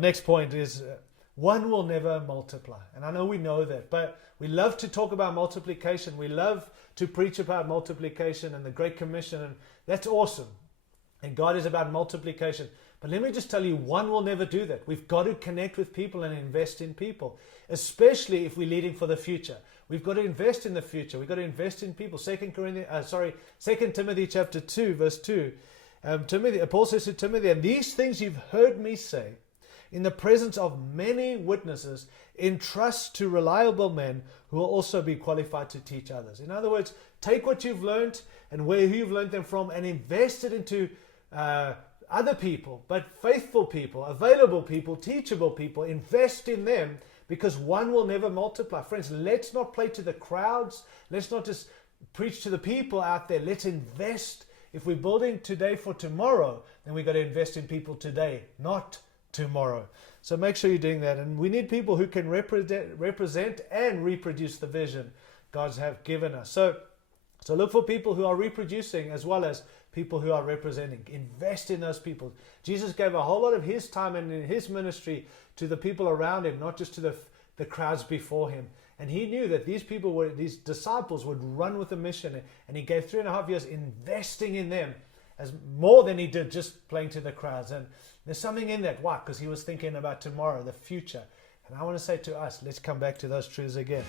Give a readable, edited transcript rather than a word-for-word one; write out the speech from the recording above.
next point is one will never multiply. And I know we know that, but we love to talk about multiplication. We love to preach about multiplication and the Great Commission, and that's awesome. And God is about multiplication. But let me just tell you, one will never do that. We've got to connect with people and invest in people, especially if we're leading for the future. We've got to invest in the future. We've got to invest in people. 2 Timothy chapter 2, verse 2. Paul says to Timothy, and these things you've heard me say in the presence of many witnesses, entrust to reliable men who will also be qualified to teach others. In other words, take what you've learned and who you've learned them from and invest it into other people, but faithful people, available people, teachable people. Invest in them, because one will never multiply. Friends, let's not play to the crowds. Let's not just preach to the people out there. Let's invest. If we're building today for tomorrow, then we've got to invest in people today, not tomorrow. So make sure you're doing that. And we need people who can represent and reproduce the vision God's have given us. So look for people who are reproducing as well as people who are representing. Invest in those people. Jesus gave a whole lot of his time and in his ministry to the people around him, not just to the crowds before him. And he knew that these disciples would run with the mission, and he gave 3.5 years investing in them as more than he did just playing to the crowds. And there's something in that. Why? Because he was thinking about tomorrow, the future. And I want to say to us, let's come back to those truths again.